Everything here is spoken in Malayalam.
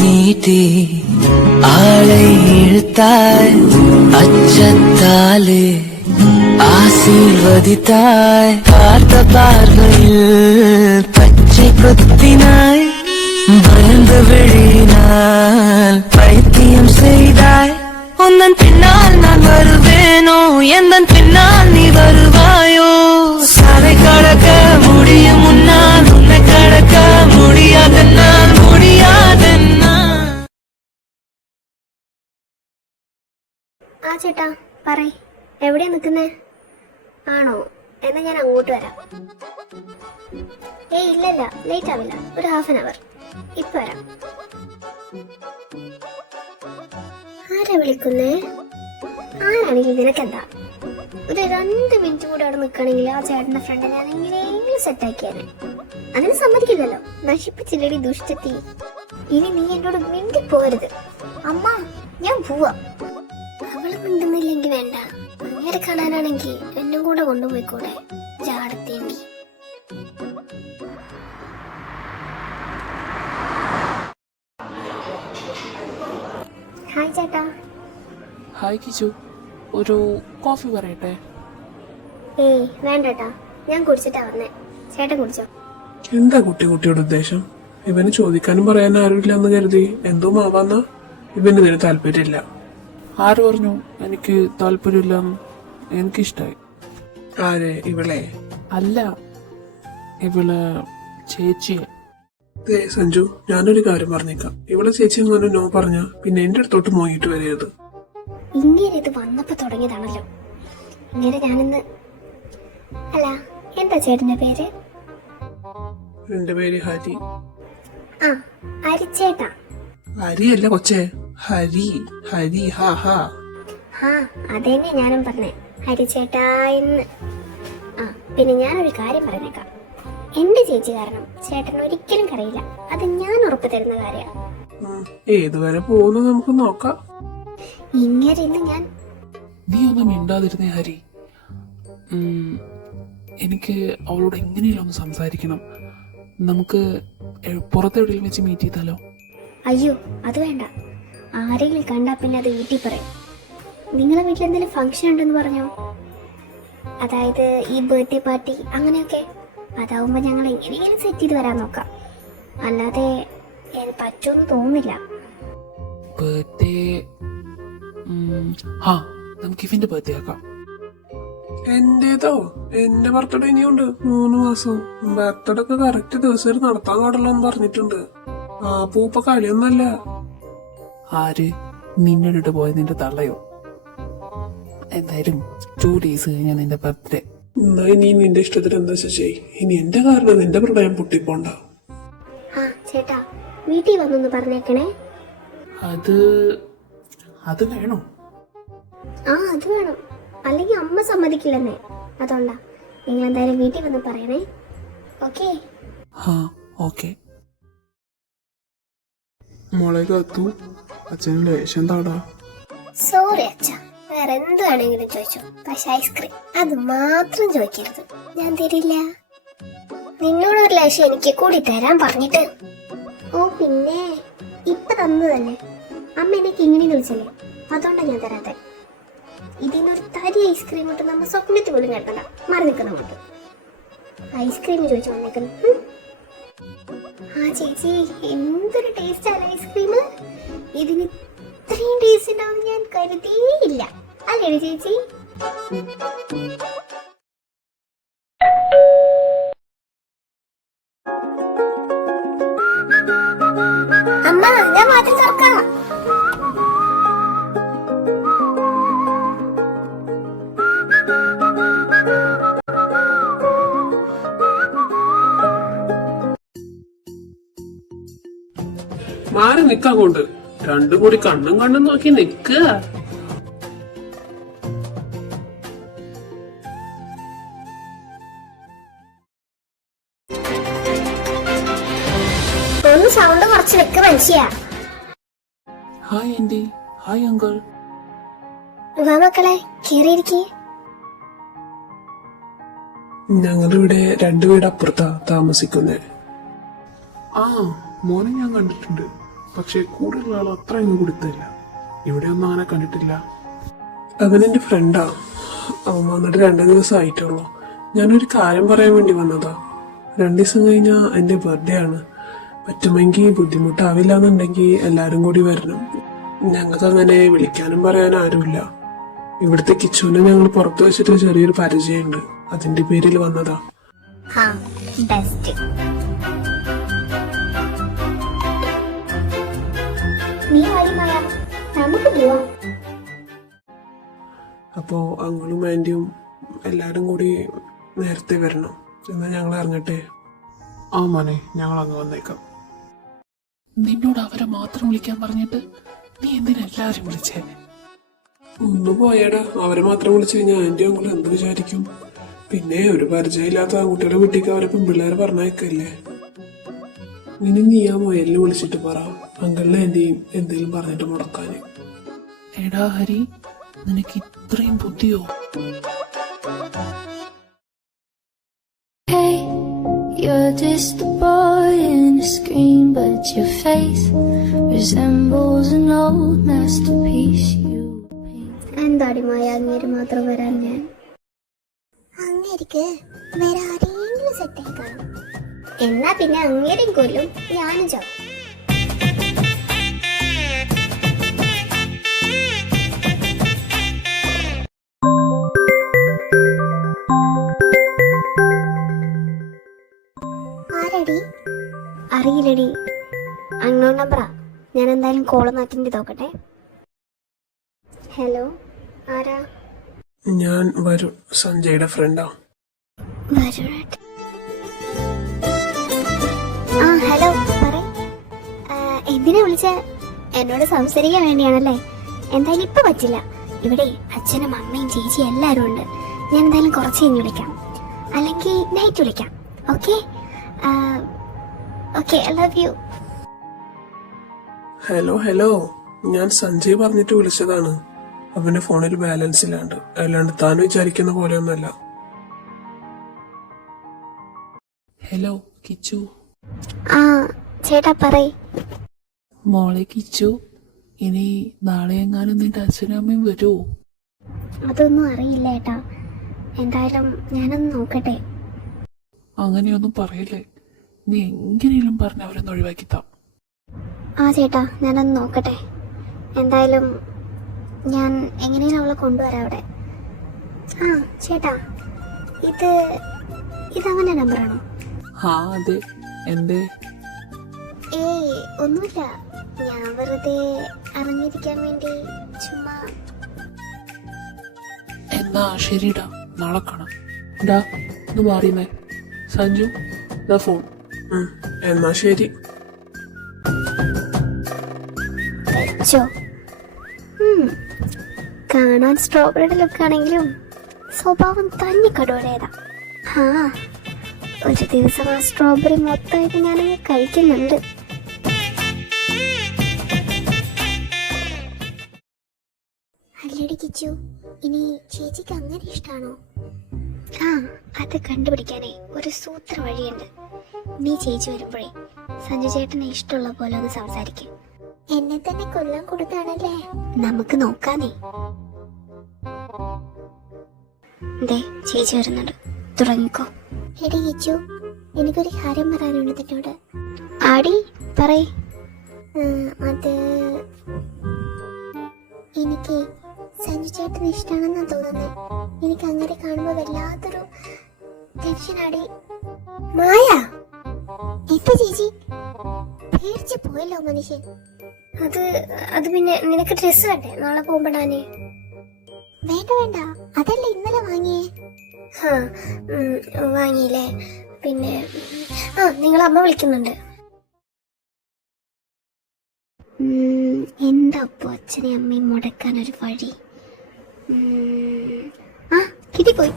நீட்டி ஆளை இழுத்தாய் அச்சத்தாலே ஆசீர்வதித்தாய் பார்த்த பார்வையில் பச்சை குத்தினாய் பயந்து விழினால் பைத்தியம் செய்தாய் உந்தன் பின்னால் நான் வருவேனோ எந்தன் பின்னால் நீ வருவாயோ சாலை கடக்க முடியும் முன்னால் உன்னை கடக்க முடியாதென்னால் முடியாதென்னால். ആ ചേട്ടാ പറയ്, എവിടെയാ നിൽക്കുന്നേ? ആണോ, എന്നാ ഞാൻ അങ്ങോട്ട് വരാം. ഏയ് ഇല്ലല്ല, ലേറ്റ് ആവില്ല, ഒരു ഹാഫ് ആൻ അവർ. ഇപ്പൊ വരാം. ആരാ വിളിക്കുന്നേ? ആരാണെങ്കിൽ നിനക്കെന്താ? ഒരു 2 മിനിറ്റ് കൂടെ അവിടെ നിൽക്കണമെങ്കിൽ ആ ചേട്ടന്റെ ഫ്രണ്ട് ഞാൻ എങ്ങനെയെങ്കിലും സെറ്റാക്കിയാനെ. അതിന് സമ്മതിക്കില്ലല്ലോ, നശിപ്പിച്ചില്ലടി ദുഷ്ടത്തി. ഇനി നീ എന്നോട് മിണ്ടി പോരുത്. അമ്മ, ഞാൻ പോവാ. അവള് മിണ്ടുന്നില്ലെങ്കിൽ വേണ്ട, നേരെ കാണാനാണെങ്കിൽ എന്നെ കൂടെ കൊണ്ടുപോയിക്കൂടെ ചാടത്തേണ്ടി. ഹായ് ചേട്ടാ. ഹായ് കിച്ചു, ഒരു കോഫി പറയട്ടെ? ഏയ് വേണ്ടട്ടാ, ഞാൻ കുടിച്ചിട്ടാ വന്നേ. ചേട്ടൻ കുടിച്ചോ? എന്താ കുട്ടിയുടെ ഉദ്ദേശം? ഇവന് ചോദിക്കാനും പറയാനും ആരുമില്ല എന്ന് കരുതി എന്തോ മാവാന്ന ഇവന് ഇതിന് താല്പര്യമില്ല. ആര് പറഞ്ഞു എനിക്ക് താല്പര്യമില്ല? എനിക്കിഷ്ടായി. ആരെ? ഇവളെ? അല്ല, ഇവള് ചേച്ചിയെ. സഞ്ജു, ഞാനൊരു കാര്യം പറഞ്ഞേക്കാം. ഇവളെ ചേച്ചി എങ്ങനെ നോ പറഞ്ഞ പിന്നെ എന്റെ അടുത്തോട്ട് മോങ്ങിട്ട് വരരുത്. ഇങ്ങനെ ഇത് വന്നപ്പോ തുടങ്ങിയതാണല്ലോ. ഇങ്ങനെ ഞാനിന്ന് അല്ല, എന്താ ചേട്ടന്റെ പേര്? എന്റെ പേര് ഹരി. ആ, ഹരിച്ചേട്ടാ. ഹരിയല്ല കൊച്ചേ, ഹരി. ഹരി. ഹാ ഹാ. ആ, അതന്നെ ഞാനും പറഞ്ഞേ, ഹരിച്ചേട്ടാ എന്ന്. ആ, പിന്നെ ഞാനൊരു കാര്യം പറഞ്ഞേക്കാം. എന്റെ ചേച്ചി കാരണം ചേട്ടൻ ഒരിക്കലും കരയില്ല. അത് ഞാൻ ഉറപ്പ് തരുന്ന കാര്യമാണ്. ഏതുവരെ പോകുന്നു നമുക്ക് നോക്കാം. ഇങ്ങനെ ഇന്ന് ഞാൻ നീ ഒന്നും മിണ്ടാതിരുന്നേ ഹരി. എനിക്ക് അവളോട് എങ്ങനെയല്ലോ ഒന്ന് സംസാരിക്കണം. നമുക്ക് പുറത്തെവിടെയും വെച്ച് മീറ്റ് ചെയ്താലോ? അയ്യോ, അത് വേണ്ട. ആരെങ്കിലും കണ്ടാ പിന്നെ അത് വീട്ടിൽ പറയും. നിങ്ങളെ വീട്ടിൽ എന്തെങ്കിലും ഫംഗ്ഷൻ ഉണ്ടെന്ന് പറഞ്ഞോ? അതായത് ഈ ബർത്ത്ഡേ പാർട്ടി അങ്ങനെയൊക്കെ. അതാവുമ്പോ ഞങ്ങൾ എങ്ങനെയെങ്കിലും സെറ്റ് ചെയ്ത് വരാൻ നോക്കാം. അല്ലാതെ പറ്റുമെന്ന് തോന്നുന്നില്ല. ബർത്ത്ഡേ നമുക്ക് ഇവന്റെ ബർത്ത്ഡേ ആക്കാം. എന്റേതോ? എന്റെ ബർത്ത്ഡേ ഇനിയുണ്ട് 3 മാസം. ബർത്ത്ഡേ ഒക്കെ കറക്റ്റ് ദിവസം നടത്താൻ പാടില്ല എന്ന് പറഞ്ഞിട്ടുണ്ട്. ആ പൂപ്പ കളിയൊന്നല്ല. ആര് നിന്നോട്ട് പോയ നിന്റെ തള്ളയോ? എന്തായാലും 2 days കഴിഞ്ഞാൽ നിന്റെ ബർത്ത്ഡേ. എന്നാ ഇനി നിന്റെ ഇഷ്ടത്തിന് എന്താ ചെയ്യ്. ഇനി എന്റെ കാരണം നിന്റെ പ്രണയം പൊട്ടിപ്പോണ്ട. ആ ചേട്ടാ, വീട്ടിൽ വന്നൊന്ന് പറഞ്ഞേക്കണേ. അത് വേണോ? ആ, അത് വേണം. അല്ലെങ്കിൽ അമ്മ സമ്മതിക്കില്ലെന്നേ. അതുകൊണ്ടാ നിങ്ങൾ എന്തായാലും വീട്ടിൽ വന്ന് പറയണേ. ഓക്കേ? ഓക്കെ. മോളെ കത്തു, അച്ഛന് ലേശം താടാ. സോറി അച്ഛ, വേറെ എന്ത് വേണമെങ്കിലും ചോദിച്ചോ. പക്ഷെ ഐസ്ക്രീം അത് മാത്രം ചോദിക്കരുത്, ഞാൻ തരില്ല. നിന്നോടൊരു ലേശം എനിക്ക് കൂടി തരാൻ പറഞ്ഞിട്ട്. ഓ പിന്നെ ഇപ്പൊ തന്നു തന്നെ. അമ്മ എന്നെ കിങ്ങിണി വിളിച്ചല്ലേ, അതുകൊണ്ടാ ഞാൻ തരാത്തെ. ഇതിനൊരു തരി ഐസ്ക്രീം കൊണ്ട് നമ്മ സ്വപ്നത്തിൽ പോലും കേട്ടല്ല. മാറി നിൽക്കുന്നങ്ങോട്ട് ഐസ്ക്രീം ചോദിച്ചു വന്നേക്കുന്നു. ആ ചേച്ചി, എന്തൊരു ടേസ്റ്റ് ആണ് ഐസ്ക്രീം. ഇതിന് ഇത്രയും ടേസ്റ്റ് ഉണ്ടാവും ഞാൻ കരുതിയില്ല. അല്ലേ ചേച്ചി? അമ്മ, ഞാൻ വാതിൽ തുറക്കാം. മാറി നിക്കാൻ കൊണ്ട് രണ്ടും കൂടി കണ്ണും നോക്കി നിക്കുക. ഒന്ന് സൗണ്ട് കുറച്ച് വെക്ക് മനുഷ്യ. Hi aunty. Hi uncle. വാ മക്കളെ, കേറിയിരിക്കേ. ഞങ്ങളിവിടെ 2 വീട് അപ്പുറത്താ താമസിക്കുന്നേ. മോനെ ഞാൻ കണ്ടിട്ടുണ്ട്. പക്ഷെ കൂടുതലുള്ള ആൾ അത്ര ഒന്നും കൊടുത്തില്ല. ഇവിടെ ഒന്നും അങ്ങനെ കണ്ടിട്ടില്ല. അവനെന്റെ ഫ്രണ്ടാ. അവൻ വന്നിട്ട് 2 ദിവസം ആയിട്ടുള്ളൂ. ഞാനൊരു കാര്യം പറയാൻ വേണ്ടി വന്നതാ. 2 ദിവസം കഴിഞ്ഞാൽ എന്റെ ബർത്ത്ഡേ ആണ്. പറ്റുമെങ്കിൽ ബുദ്ധിമുട്ടാവില്ല എന്നുണ്ടെങ്കിൽ എല്ലാരും കൂടി വരണം. ഞങ്ങൾക്ക് അങ്ങനെ വിളിക്കാനും പറയാനും ആരുമില്ല. ഇവിടുത്തെ കിച്ചുവിനെ ഞങ്ങൾ പുറത്തു വെച്ചിട്ട് ചെറിയൊരു പരിചയമുണ്ട്. അതിന്റെ പേരിൽ വന്നതാ. ഹാ, ബെസ്റ്റ്. നീ വഴിമായ നമുക്ക് പോവാം. അപ്പോ അങ്കിളും ആന്റിയും എല്ലാരും കൂടി നേരത്തെ വരണം. എന്നാ ഞങ്ങൾ ഇറങ്ങട്ടെ. ആ മോനെ, ഞങ്ങൾ അങ്ങ് വന്നേക്കാം. നിന്നോട് അവരെ മാത്രം വിളിക്കാൻ പറഞ്ഞിട്ട് നീ എന്തിനാ എല്ലാവരും വിളിച്ചേ? ഒന്ന് പോയാടാ. അവരെ മാത്രം വിളിച്ചു കഴിഞ്ഞാൽ ആന്റി അങ്കിൾ എന്ത് വിചാരിക്കും? പിന്നെ ഒരു പരിചയമില്ലാത്ത ആൺകുട്ടിയുടെ വീട്ടിലേക്ക് അവരെ പെൺപിള്ളേരെ പറഞ്ഞയക്കല്ലേ. ഇനി നീ ആ മൊയലിനെ വിളിച്ചിട്ട് പറ അങ്കിളിനെ ആന്റിയും എന്തെങ്കിലും പറഞ്ഞിട്ട് മുടക്കാന്. എടാ ഹരി, നിനക്ക് ഇത്രയും ബുദ്ധിയോ? Hey, you're just a boy in a screen, but your face resembles an old masterpiece you painted. എന്താടി മായ അങ്ങേര് മാത്രം വരാൻ? ഞാൻ അങ്ങേരിക്ക് വേറെ ആരെങ്കിലും സെറ്റ് ആയി കാണും. എന്നാ പിന്നെ അങ്ങേരും കൊല്ലും, ഞാനും ചാവും. ആരടി? അറിയില്ലടി, അൺനോൺ നമ്പറാ. ഞാൻ എന്തായാലും കോള് മാറ്റി നോക്കട്ടെ. ഹലോ, ആരാ? ഞാൻ വരും, സഞ്ജയുടെ ഫ്രണ്ടാ. വരുണേട്ട. ആ ഹലോ, പറ. എന്തിനാ വിളിച്ച? എന്നോട് സംസാരിക്കാൻ വേണ്ടിയാണല്ലേ? എന്തായാലും ഇപ്പൊ പറ്റില്ല. ഇവിടെ അച്ഛനും അമ്മയും ചേച്ചിയും എല്ലാരും ഉണ്ട്. ഞാൻ എന്തായാലും കുറച്ച് കഴിഞ്ഞ് വിളിക്കാം, അല്ലെങ്കിൽ നൈറ്റ് വിളിക്കാം. Okay okay, I love you. Hello hello, ഞാൻ സഞ്ജയ് പറഞ്ഞിട്ട് വിളിച്ചതാണ്. അവന്റെ ഫോണിൽ ബാലൻസ് ഇല്ലാണ്ട്. അല്ലാണ്ട് താൻ വിചാരിക്കുന്ന പോലെയൊന്നുമല്ല. ഹലോ കിച്ചു. ആ ചേട്ടാ, പറയ്. മോളെ കിച്ചു, ഇനി നാളെ എങ്ങാനും നിന്റെ അച്ഛനും അമ്മയും വരുമോ? അതൊന്നും അറിയില്ല ഏട്ടാ. എന്തായാലും ഞാനൊന്ന് നോക്കട്ടെ. അങ്ങനെയൊന്നും പറയല്ലേ. നീ എങ്ങനെയും പറഞ്ഞ് അവരൊന്ന് ഒഴിവാക്കിത്താം. ആ ചേട്ടാ, ഞാനൊന്ന് നോക്കട്ടെ. എന്തായാലും ഞാൻ എങ്ങനെയും അവളെ കൊണ്ടുവരാം അവിടെ. ആ ചേട്ടാ, ഇതവന്റെ നമ്പറാണോ? ആ അതെ. എന്തേ? ഏയ് ഒന്നുമില്ല, ഞാൻ വെറുതെ അറിഞ്ഞിരിക്കാൻ വേണ്ടി ചുമ്മാ. എന്നാ ശരിടാ, നാളെ കാണാം. ഡാ ഒന്ന് മാറിയുന്നേ. സഞ്ജു, ദാ ഫോൺ. എന്നാ ശരി. വെച്ചോ. കാണാൻ സ്ട്രോബെറിയുടെ ലുക്കാണെങ്കിലും സ്വഭാവം തന്നെ കടോടേതാ. ആ ഒരു ദിവസം ആ സ്ട്രോബെറി മൊത്തമായിട്ട് ഞാനങ്ങ് കഴിക്കുന്നുണ്ട്. അല്ലടി കിച്ചു, ഇനി ചേച്ചിക്ക് അങ്ങനെ ഇഷ്ടാണോ? ആ അത് കണ്ടുപിടിക്കാനേ ഒരു സൂത്ര വഴിയുണ്ട്. നീ ചേച്ചി വരുമ്പോഴേ സഞ്ജു ചേട്ടനെ ഇഷ്ടമുള്ള പോലെ ഒന്ന് സംസാരിക്കും. എന്നെ തന്നെ കൊല്ലാൻ കൊടുക്കാണല്ലേ? നമുക്ക് നോക്കാനേ. ദേ ചേച്ചി വരുന്നുണ്ട്, തുടങ്ങിക്കോ. എടി കിച്ചു, എനിക്കൊരു കാര്യം പറയാനുണ്ട് നിന്നോട്. ആടി പറയ്. അത് എനിക്ക് സഞ്ജു ചേട്ടന് ഇഷ്ടമാണെന്നാ തോന്നുന്നത്. എനിക്ക് അങ്ങനെ കാണുമ്പോ വല്ലാത്തൊരു ടെൻഷനാടി. മായ, ഇപ്പൊ ചേച്ചി പേടിച്ച് പോയല്ലോ മനുഷ്യൻ. അത് പിന്നെ നിനക്ക് ഡ്രസ് വേണ്ടേ നാളെ പോകുമ്പോഴാണ്? വേണ്ട വേണ്ട, അതല്ലേ ഇന്നലെ വാങ്ങിയേ. വാങ്ങിയില്ലേ? പിന്നെ നിങ്ങളെ അമ്മ വിളിക്കുന്നുണ്ട്. എന്താ അപ്പൊ അച്ഛനെയും അമ്മയും മുടക്കാൻ ഒരു വഴി? കിട്ടി പോയി.